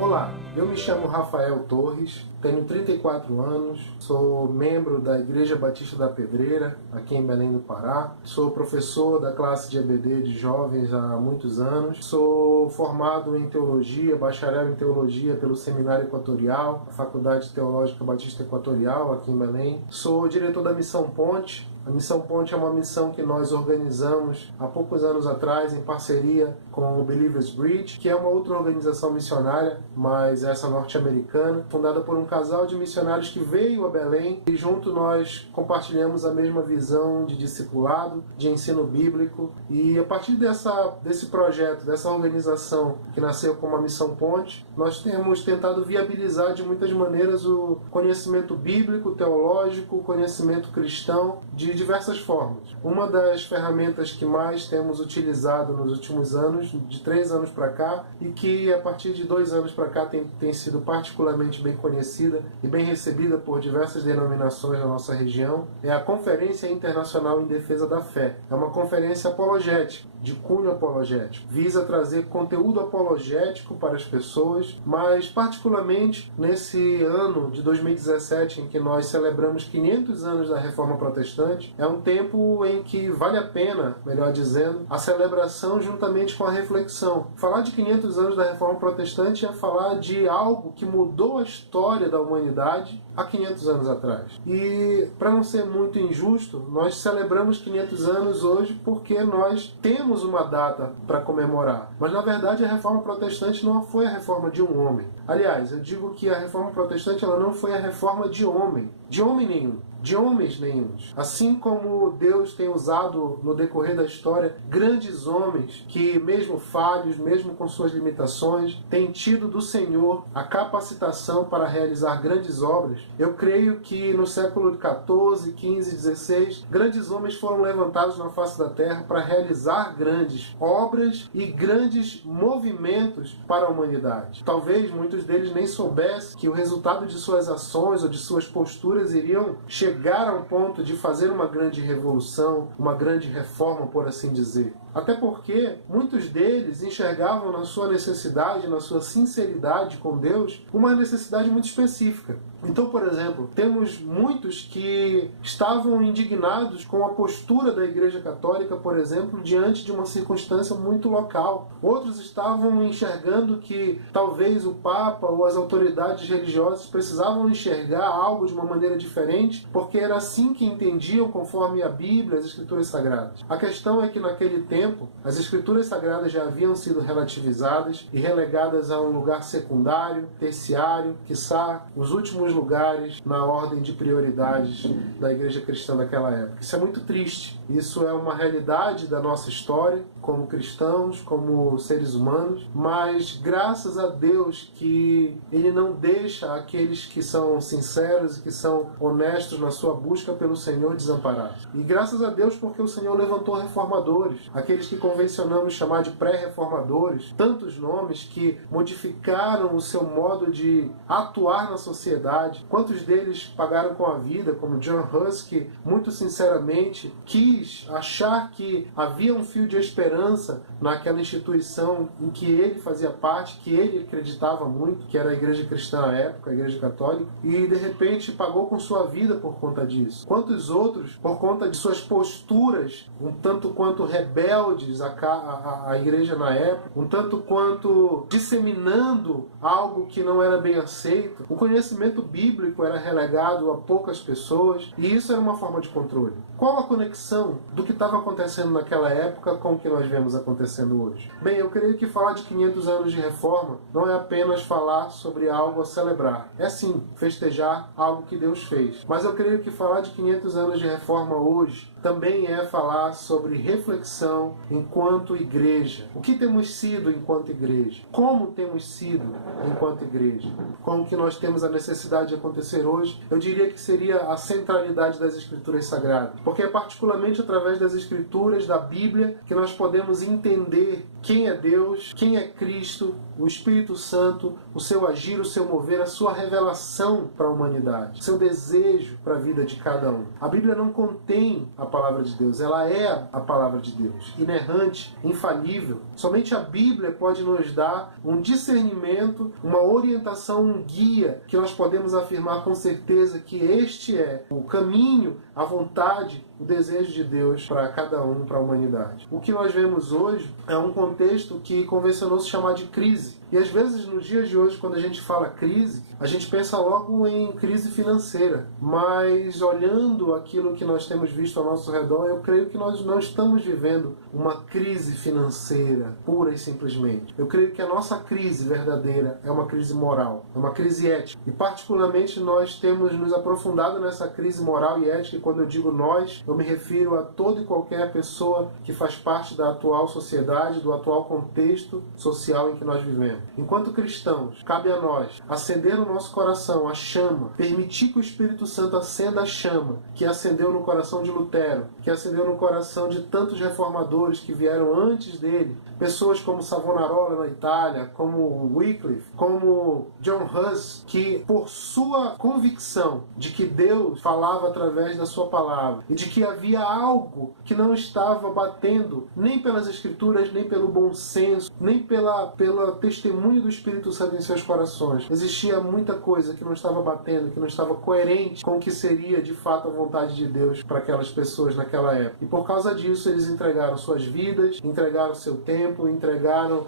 Olá, eu me chamo Rafael Torres, tenho 34 anos, sou membro da Igreja Batista da Pedreira, aqui em Belém do Pará. Sou professor da classe de EBD de jovens há muitos anos. Sou formado em Teologia, bacharel em Teologia pelo Seminário Equatorial, a Faculdade Teológica Batista Equatorial, aqui em Belém. Sou diretor da Missão Ponte. A Missão Ponte é uma missão que nós organizamos há poucos anos atrás em parceria com o Believers Bridge, que é uma outra organização missionária, mas essa norte-americana, fundada por um casal de missionários que veio a Belém e junto nós compartilhamos a mesma visão de discipulado, de ensino bíblico. E a partir desse projeto, dessa organização que nasceu como a Missão Ponte, nós temos tentado viabilizar de muitas maneiras o conhecimento bíblico, teológico, o conhecimento cristão, de diversas formas. Uma das ferramentas que mais temos utilizado nos últimos anos, de 3 anos para cá, e que a partir de 2 anos para cá tem sido particularmente bem conhecida e bem recebida por diversas denominações da nossa região, é a Conferência Internacional em Defesa da Fé. É uma conferência apologética, de cunho apologético. Visa trazer conteúdo apologético para as pessoas, mas particularmente nesse ano de 2017, em que nós celebramos 500 anos da Reforma Protestante, é um tempo em que vale a pena, melhor dizendo, a celebração juntamente com a reflexão. Falar de 500 anos da Reforma Protestante é falar de algo que mudou a história da humanidade há 500 anos atrás. E, para não ser muito injusto, nós celebramos 500 anos hoje porque nós temos uma data para comemorar. Mas, na verdade, a Reforma Protestante não foi a reforma de um homem. Aliás, eu digo que a Reforma Protestante ela não foi a reforma de homem nenhum. De homens nenhuns. Assim como Deus tem usado no decorrer da história grandes homens que, mesmo falhos, mesmo com suas limitações, têm tido do Senhor a capacitação para realizar grandes obras, eu creio que no século XIV, XV, XVI, grandes homens foram levantados na face da terra para realizar grandes obras e grandes movimentos para a humanidade. Talvez muitos deles nem soubessem que o resultado de suas ações ou de suas posturas iriam chegar ao ponto de fazer uma grande revolução, uma grande reforma, por assim dizer. Até porque muitos deles enxergavam na sua necessidade, na sua sinceridade com Deus, uma necessidade muito específica. Então, por exemplo, temos muitos que estavam indignados com a postura da Igreja Católica, por exemplo, diante de uma circunstância muito local. Outros estavam enxergando que talvez o Papa ou as autoridades religiosas precisavam enxergar algo de uma maneira diferente, porque era assim que entendiam conforme a Bíblia, as Escrituras Sagradas. A questão é que naquele tempo, as Escrituras Sagradas já haviam sido relativizadas e relegadas a um lugar secundário, terciário, quiçá os últimos lugares na ordem de prioridades da Igreja Cristã daquela época. Isso é muito triste. Isso é uma realidade da nossa história, como cristãos, como seres humanos, mas graças a Deus que Ele não deixa aqueles que são sinceros e que são honestos na sua busca pelo Senhor desamparados. E graças a Deus porque o Senhor levantou reformadores, aqueles que convencionamos chamar de pré-reformadores, tantos nomes que modificaram o seu modo de atuar na sociedade. Quantos deles pagaram com a vida, como John Hus, que muito sinceramente quis achar que havia um fio de esperança naquela instituição em que ele fazia parte, que ele acreditava muito, que era a Igreja Cristã à época, a Igreja Católica, e de repente pagou com sua vida por conta disso. Quantos outros, por conta de suas posturas, um tanto quanto rebeldes à Igreja na época, um tanto quanto disseminando algo que não era bem aceito, o conhecimento bíblico era relegado a poucas pessoas, e isso era uma forma de controle. Qual a conexão do que estava acontecendo naquela época com o que nós vemos acontecendo hoje? Bem, eu creio que falar de 500 anos de reforma não é apenas falar sobre algo a celebrar. É sim, festejar algo que Deus fez. Mas eu creio que falar de 500 anos de reforma hoje também é falar sobre reflexão enquanto igreja. O que temos sido enquanto igreja? Como temos sido enquanto igreja? Como que nós temos a necessidade de acontecer hoje? Eu diria que seria a centralidade das Escrituras Sagradas. Porque é particularmente através das Escrituras, da Bíblia, que nós podemos entender quem é Deus, quem é Cristo, o Espírito Santo, o seu agir, o seu mover, a sua revelação para a humanidade, o seu desejo para a vida de cada um. A Bíblia não contém a palavra de Deus, ela é a palavra de Deus, inerrante, infalível. Somente a Bíblia pode nos dar um discernimento, uma orientação, um guia, que nós podemos afirmar com certeza que este é o caminho, a vontade, o desejo de Deus para cada um, para a humanidade. O que nós vemos hoje é um contexto que convencionou se chamar de crise. E às vezes, nos dias de hoje, quando a gente fala crise, a gente pensa logo em crise financeira. Mas olhando aquilo que nós temos visto ao nosso redor, eu creio que nós não estamos vivendo uma crise financeira, pura e simplesmente. Eu creio que a nossa crise verdadeira é uma crise moral, é uma crise ética. E particularmente nós temos nos aprofundado nessa crise moral e ética, e quando eu digo nós, eu me refiro a toda e qualquer pessoa que faz parte da atual sociedade, do atual contexto social em que nós vivemos. Enquanto cristãos, cabe a nós acender no nosso coração a chama, permitir que o Espírito Santo acenda a chama que acendeu no coração de Lutero, que acendeu no coração de tantos reformadores que vieram antes dele, pessoas como Savonarola na Itália, como Wycliffe, como John Hus, que por sua convicção de que Deus falava através da sua palavra e de que havia algo que não estava batendo nem pelas Escrituras, nem pelo bom senso, nem pela testemunho do Espírito Santo em seus corações. Existia muita coisa que não estava batendo, que não estava coerente com o que seria de fato a vontade de Deus para aquelas pessoas naquela época. E por causa disso eles entregaram suas vidas, entregaram seu tempo, entregaram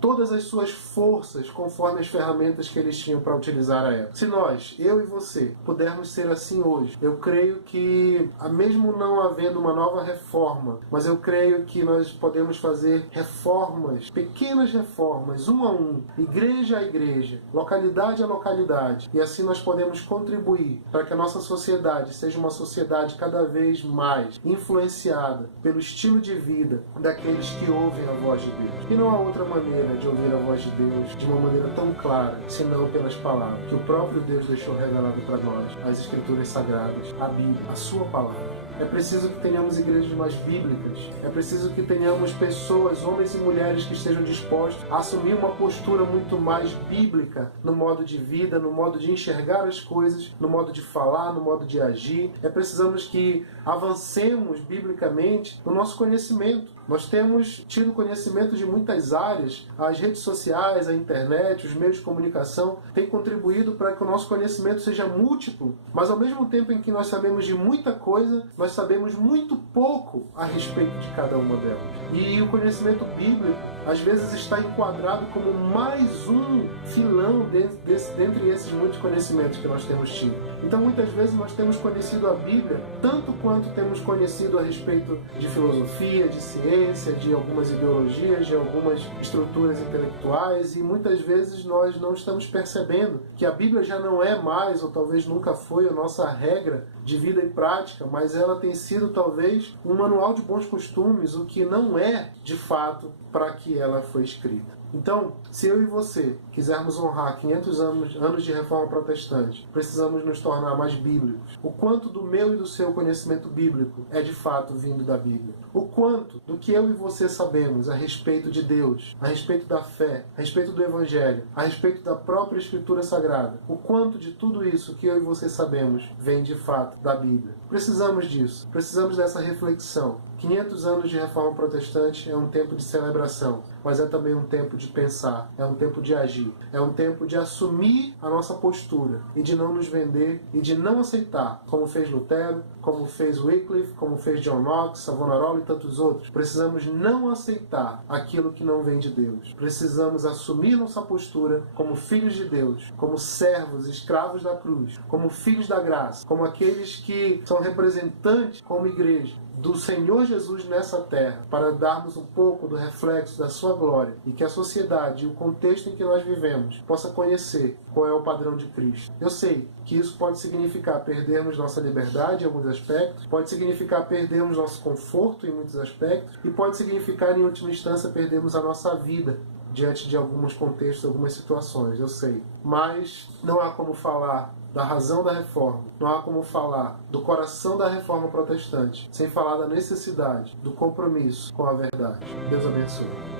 todas as suas forças conforme as ferramentas que eles tinham para utilizar à época. Se nós, eu e você, pudermos ser assim hoje, eu creio que, mesmo não havendo uma nova reforma, mas eu creio que nós podemos fazer reformas, pequenas reformas, um a um, igreja a igreja, localidade a localidade, e assim nós podemos contribuir para que a nossa sociedade seja uma sociedade cada vez mais influenciada pelo estilo de vida daqueles que ouvem a voz de Deus. E não há outra maneira de ouvir a voz de Deus de uma maneira tão clara, senão pelas palavras que o próprio Deus deixou revelado para nós, as Escrituras Sagradas, a Bíblia, a sua palavra. É preciso que tenhamos igrejas mais bíblicas. É preciso que tenhamos pessoas, homens e mulheres, que estejam dispostos a assumir uma postura muito mais bíblica no modo de vida, no modo de enxergar as coisas, no modo de falar, no modo de agir. Precisamos que avancemos biblicamente no nosso conhecimento. Nós temos tido conhecimento de muitas áreas. As redes sociais, a internet, os meios de comunicação têm contribuído para que o nosso conhecimento seja múltiplo, mas ao mesmo tempo em que nós sabemos de muita coisa, nós sabemos muito pouco a respeito de cada uma delas. E o conhecimento bíblico às vezes está enquadrado como mais um filão dentre esses muitos conhecimentos que nós temos tido. Então muitas vezes nós temos conhecido a Bíblia tanto quanto temos conhecido a respeito de filosofia, de ciência, de algumas ideologias, de algumas estruturas intelectuais, e muitas vezes nós não estamos percebendo que a Bíblia já não é mais, ou talvez nunca foi, a nossa regra de vida e prática, mas ela tem sido talvez um manual de bons costumes, o que não é de fato para que ela foi escrita. Então, se eu e você quisermos honrar 500 anos de reforma protestante, precisamos nos tornar mais bíblicos. O quanto do meu e do seu conhecimento bíblico é de fato vindo da Bíblia? O quanto do que eu e você sabemos a respeito de Deus, a respeito da fé, a respeito do Evangelho, a respeito da própria Escritura Sagrada, o quanto de tudo isso que eu e você sabemos vem de fato da Bíblia? Precisamos disso, precisamos dessa reflexão. 500 anos de reforma protestante é um tempo de celebração, mas é também um tempo de pensar, é um tempo de agir, é um tempo de assumir a nossa postura e de não nos vender e de não aceitar, como fez Lutero, como fez Wycliffe, como fez John Knox, Savonarola e tantos outros. Precisamos não aceitar aquilo que não vem de Deus. Precisamos assumir nossa postura como filhos de Deus, como servos, escravos da cruz, como filhos da graça, como aqueles que são representantes como igreja do Senhor Jesus nessa terra, para darmos um pouco do reflexo da sua glória e que a sociedade e o contexto em que nós vivemos possa conhecer qual é o padrão de Cristo. Eu sei que isso pode significar perdermos nossa liberdade em alguns aspectos, pode significar perdermos nosso conforto em muitos aspectos e pode significar, em última instância, perdermos a nossa vida diante de alguns contextos, algumas situações, eu sei. Mas não há como falar da razão da reforma, não há como falar do coração da reforma protestante sem falar da necessidade, do compromisso com a verdade. Deus abençoe.